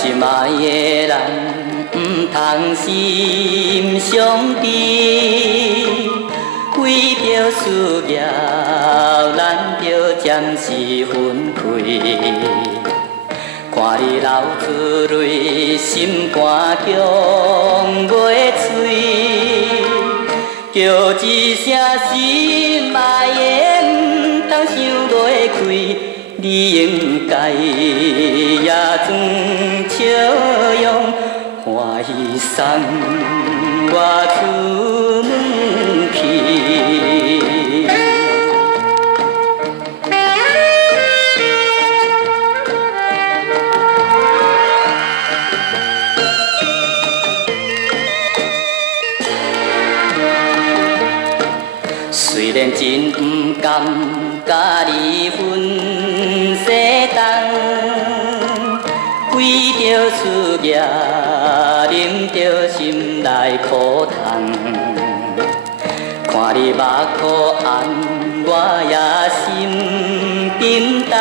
心爱的人，唔通心伤悲。为着事业，咱着暂时分开。看你流出泪，心肝强袂碎，叫一声心爱的，唔通想袂开。你应该也曾笑容欢喜送我出门去。虽然真不甘甲你分西东，为着事业，忍着心内苦痛。看你目眶红，我也心冰冻。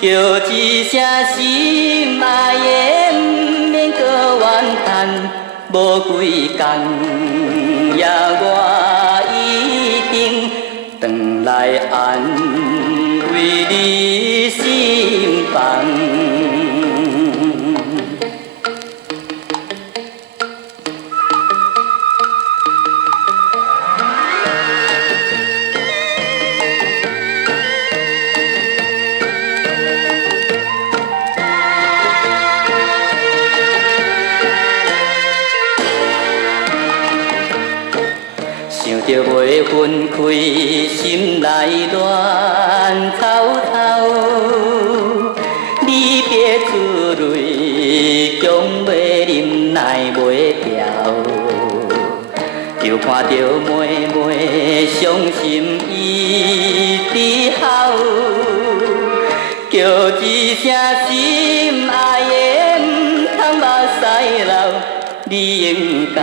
叫一声心爱的，不免搁怨叹，无几工也我一定回来安慰你心房。想着袂分开，心内乱滔滔。离别之泪，强要忍耐袂牢。就看着妹妹伤心伊伫哭，叫一声心爱的，唔通目屎流，你应该。